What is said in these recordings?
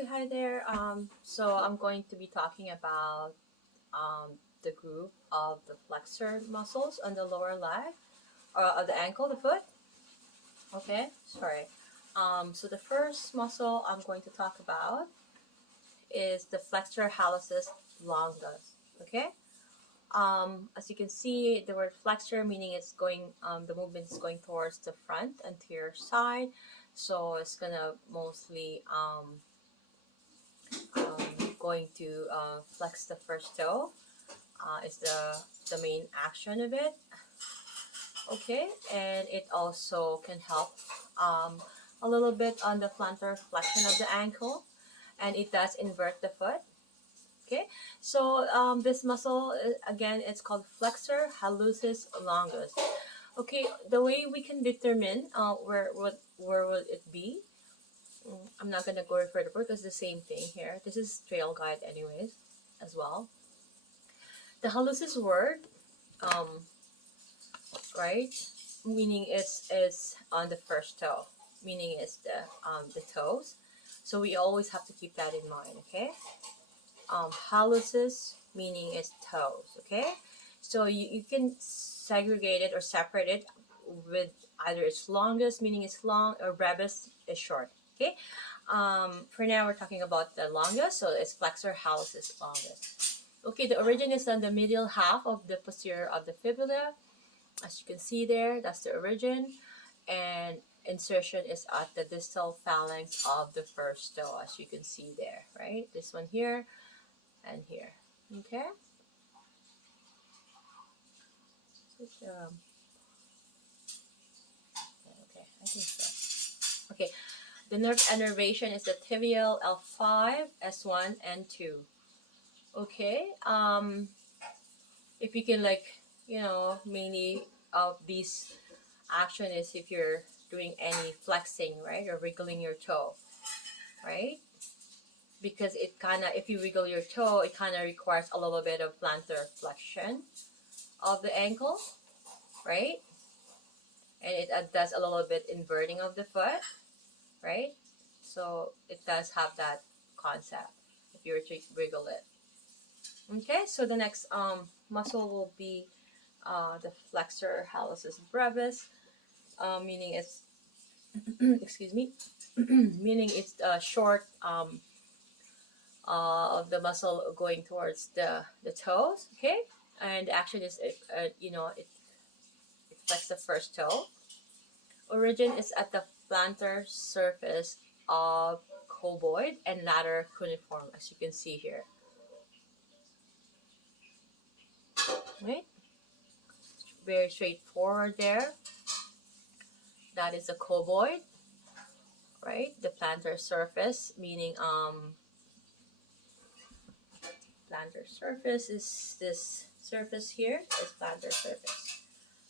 Okay, hi there. So I'm going to be talking about the group of the flexor muscles on the lower leg, of the ankle, the foot. Okay, sorry. So the first muscle I'm going to talk about is the flexor hallucis longus. Okay. As you can see, the word flexor meaning it's going, the movement is going towards the front anterior side. So it's gonna mostly going to flex the first toe. Is the main action of it. Okay, and it also can help um, a little bit on the plantar flexion of the ankle, and it does invert the foot. Okay, so this muscle again, it's called flexor hallucis longus. Okay, the way we can determine where will it be. I'm not gonna go further because it's the same thing here. This is trail guide anyways, as well. The hallucis word, um, right? Meaning is on the first toe, meaning is the toes. So we always have to keep that in mind, okay? Hallucis meaning is toes, okay? So you can segregate it or separate it with either its longest, meaning it's long, or brevis is short, okay? For now, we're talking about the longest, so it's flexor hallucis longus. Okay, the origin is on the medial half of the posterior of the fibula. As you can see there, that's the origin. And insertion is at the distal phalanx of the first toe, as you can see there, right? This one here and here. Okay? Okay, I think so. Okay, the nerve innervation is the tibial L5, S1, and 2. Okay, if you can, like, mainly of these action is if you're doing any flexing, right, or wiggling your toe, right? Because it kind of, if you wiggle your toe, it kind of requires a little bit of plantar flexion of the ankle, right? And it does a little bit inverting of the foot, right? So it does have that concept if you were to wiggle it. Okay, so the next muscle will be the flexor hallucis brevis, meaning it's excuse me, meaning it's short of the muscle going towards the toes. Okay, and the action is it flexes the first toe. Origin is at the plantar surface of cuboid and lateral cuneiform, as you can see here. Right, very straightforward there. That is a cuboid, right? The plantar surface, meaning plantar surface is this surface here, is plantar surface.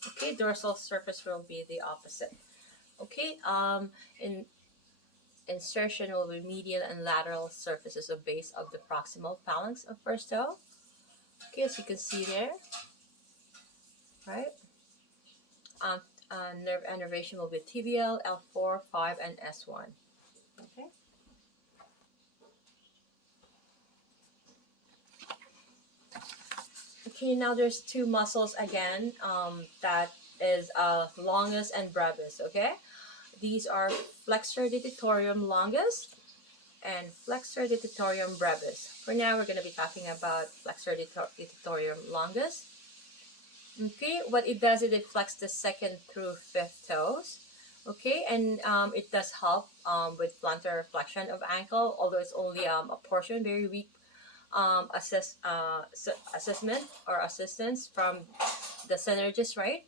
Okay, dorsal surface will be the opposite. Okay, in insertion will be medial and lateral surfaces of base of the proximal phalanx of first toe. Okay, as you can see there, right? Um, nerve innervation will be tibial, L4, 5, and S1. Okay. Okay, now there's two muscles again, that is longus and brevis, okay? These are flexor digitorum longus and flexor digitorum brevis. For now, we're going to be talking about flexor digitorum longus. Okay, what it does is it flexes the second through fifth toes. Okay, and it does help with plantar flexion of ankle, although it's only a portion, very weak assessment or assistance from the synergist, right?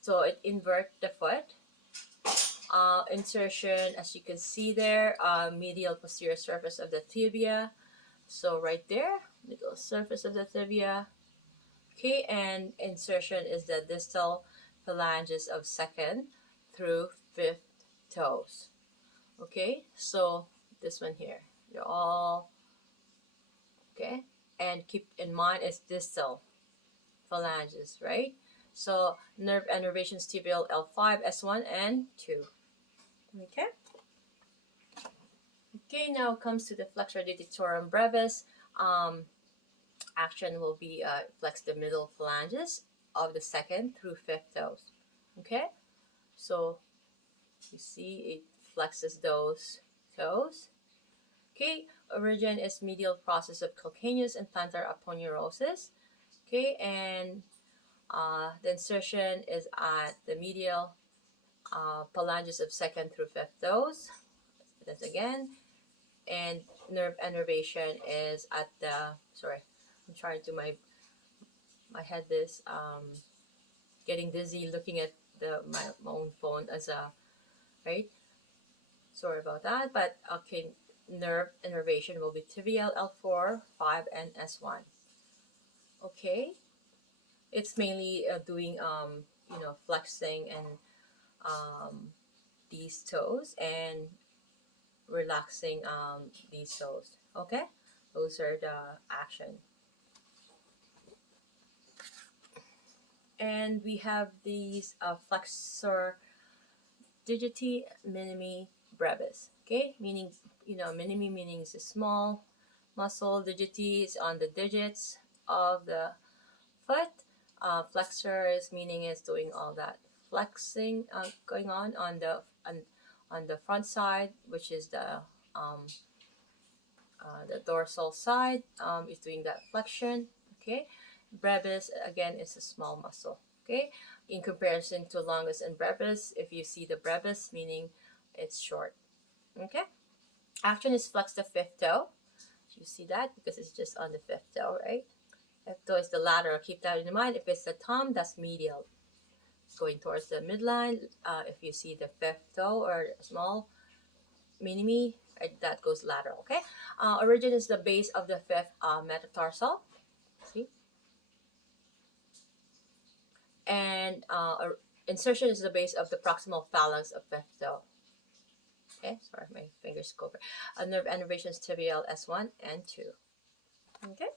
So it invert the foot. Insertion, as you can see there, medial posterior surface of the tibia. So right there, middle surface of the tibia. Okay, and insertion is the distal phalanges of second through fifth toes. Okay, so this one here, they're all okay, and keep in mind it's distal phalanges, right? So nerve innervations tibial L5, S1, and 2. Okay. Okay, now comes to the flexor digitorum brevis. Action will be flex the middle phalanges of the second through fifth toes. Okay, so you see it flexes those toes. Okay, origin is medial process of calcaneus and plantar aponeurosis. Okay, and the insertion is at the medial phalanges of second through fifth toes. That's again, and nerve innervation is at the, sorry, I'm trying to, my head is getting dizzy looking at my own phone as a, right, sorry about that, but okay, nerve innervation will be tibial L4, 5, and S1. Okay, it's mainly doing flexing and these toes and relaxing these toes. Okay, those are the action. And we have these flexor digiti minimi brevis. Okay, meaning, minimi meaning is a small muscle. Digiti is on the digits of the foot. Flexor is meaning is doing all that flexing going on the front side, which is the dorsal side, is doing that flexion. Okay, brevis again is a small muscle. Okay, in comparison to longus and brevis, if you see the brevis, meaning it's short. Okay, action is flex the fifth toe. You see that because it's just on the fifth toe, right? Fifth toe is the lateral. Keep that in mind. If it's the thumb, that's medial. It's going towards the midline. If you see the fifth toe or small minimi, that goes lateral. Okay. Origin is the base of the fifth metatarsal. See, and insertion is the base of the proximal phalanx of fifth toe. Okay, sorry, my fingers go over. Nerve innervations tibial S1 and 2. Okay.